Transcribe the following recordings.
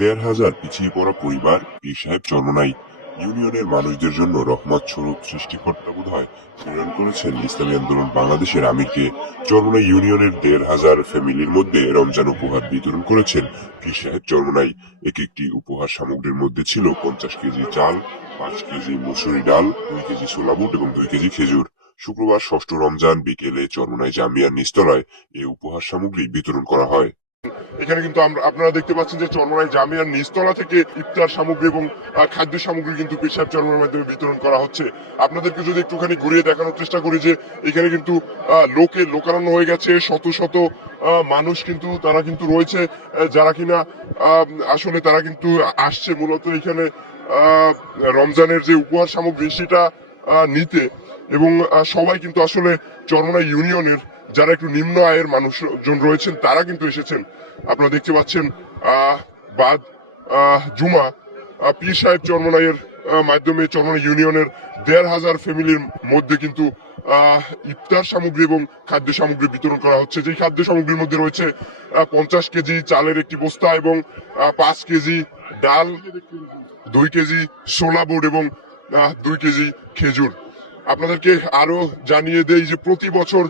দেড় হাজার পিছিয়ে পড়া পরিবার পীর সাহেব চরমনাই ইউনিয়নের মানুষদের জন্য রহমত স্বরূপ সৃষ্টিকর্তা বোধ হয় প্রেরণ করেছেন ইসলামী আন্দোলন বাংলাদেশের আমিরকে চরমনাই ইউনিয়নের দেড় হাজার ফ্যামিলির মধ্যে রমজান উপহার বিতরণ করেছেন পীর সাহেব চরমনাই এক একটি উপহার সামগ্রীর মধ্যে ছিল পঞ্চাশ কেজি চাল পাঁচ কেজি মুসুরি ডাল দুই কেজি সোলাবুট এবং দুই কেজি খেজুর শুক্রবার ষষ্ঠ রমজান বিকেলে চরমনাই জামিয়ার নিস্তলায় এই উপহার সামগ্রী বিতরণ করা হয় এখানে কিন্তু আমরা আপনারা দেখতে পাচ্ছেন যে চরমরাই জামিয়ার নিচতলা থেকে ইফতার সামগ্রী এবং খাদ্য সামগ্রী কিন্তু পেশাব চরমের মাধ্যমে বিতরণ করা হচ্ছে আপনাদেরকে যদি একটুখানি ঘুরিয়ে দেখানোর চেষ্টা করি যে এখানে কিন্তু লোকে লোকারণ্য হয়ে গেছে শত শত মানুষ কিন্তু তারা কিন্তু রয়েছে যারা কিনা আসলে তারা কিন্তু আসছে মূলত এখানে রমজানের যে উপহার সামগ্রী সেটা নিতে এবং সবাই কিন্তু আসলে চরমনা ইউনিয়নের যারা একটু নিম্ন আয়ের মানুষজন রয়েছেন তারা কিন্তু এসেছেন আপনারা দেখতে পাচ্ছেন বাদ জুমা পীর সাহেব চরমনাইয়ের মাধ্যমে চরমনা ইউনিয়নের দেড় হাজার ফ্যামিলির মধ্যে কিন্তু ইফতার সামগ্রী এবং খাদ্য সামগ্রী বিতরণ করা হচ্ছে যে খাদ্য সামগ্রীর মধ্যে রয়েছে পঞ্চাশ কেজি চালের একটি বস্তা এবং পাঁচ কেজি ডাল দুই কেজি সোলা বোর্ড এবং দুই কেজি খেজুর আপনাদেরকে আরো জানিয়ে দেই যে প্রতি বছর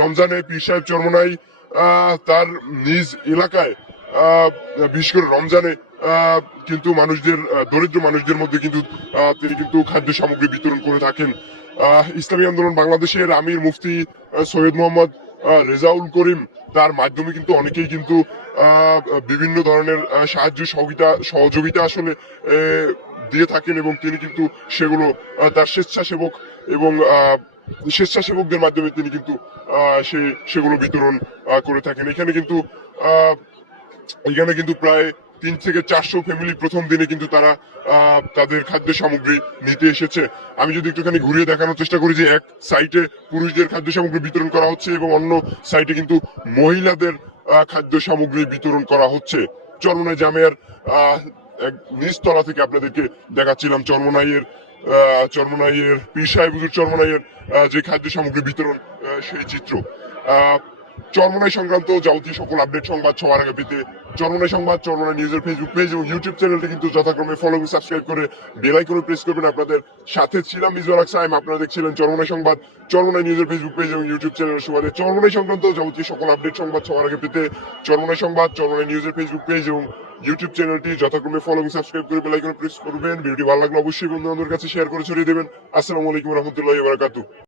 রমজানে পীর সাহেব চরমনাই তার নিজ এলাকায় বিশেষ করে রমজানে কিন্তু মানুষদের দরিদ্র মানুষদের মধ্যে কিন্তু তিনি কিন্তু খাদ্য সামগ্রী বিতরণ করে থাকেন ইসলামী আন্দোলন বাংলাদেশের আমির মুফতি সৈয়দ মোহাম্মদ রেজাউল করিম তার মাধ্যমে কিন্তু অনেকেই কিন্তু বিভিন্ন ধরনের সাহায্য সহযোগিতা সহযোগিতা আসলে দিয়ে থাকেন এবং তিনি কিন্তু সেগুলো তার স্বেচ্ছাসেবক এবং স্বেচ্ছাসেবকদের মাধ্যমে তিনি কিন্তু সে সেগুলো বিতরণ করে থাকেন এখানে কিন্তু এখানে কিন্তু প্রায় তিন থেকে চারশো ফ্যামিলি প্রথম দিনে কিন্তু তারা তাদের খাদ্য সামগ্রী নিতে এসেছে আমি যদি একটুখানি ঘুরিয়ে দেখানোর চেষ্টা করি যে এক সাইটে পুরুষদের খাদ্য সামগ্রী বিতরণ করা হচ্ছে এবং অন্য সাইটে কিন্তু মহিলাদের খাদ্য সামগ্রী বিতরণ করা হচ্ছে চরমনা জামিয়ার নিচতলা থেকে আপনাদেরকে দেখাচ্ছিলাম চর্মনাইয়ের চর্মনাইয়ের পিসাই সাহেব চর্মনাইয়ের যে খাদ্য সামগ্রী বিতরণ সেই চিত্র চরমনাই সংক্রান্ত যাবতীয় সকল আপডেট সংবাদ সবার আগে পেতে চরমনাই সংবাদ চরমনাই নিউজের ফেসবুক পেজ এবং ইউটিউব চ্যানেলটি কিন্তু যথাক্রমে ফলো সাবস্ক্রাইব করে বেল আইকনে প্রেস করবেন আপনাদের সাথে ছিলাম মিজুয়াল আকসাইম আপনারা দেখছিলেন চরমনাই সংবাদ চরমনাই নিউজের ফেসবুক পেজ এবং ইউটিউব চ্যানেলের সুবাদে চরমনাই সংক্রান্ত যাবতীয় সকল আপডেট সংবাদ সবার আগে পেতে চরমনাই সংবাদ চরমনাই নিউজের ফেসবুক পেজ এবং ইউটিউব চ্যানেলটি যথাক্রমে ফলো এবং সাবস্ক্রাইব করে বেল আইকনে প্রেস করবেন ভিডিওটি ভালো লাগলে অবশ্যই বন্ধু বান্ধবের কাছে শেয়ার করে ছড়িয়ে দেবেন আসসালামু আলাইকুম রহমতুল্লাহ ওয়া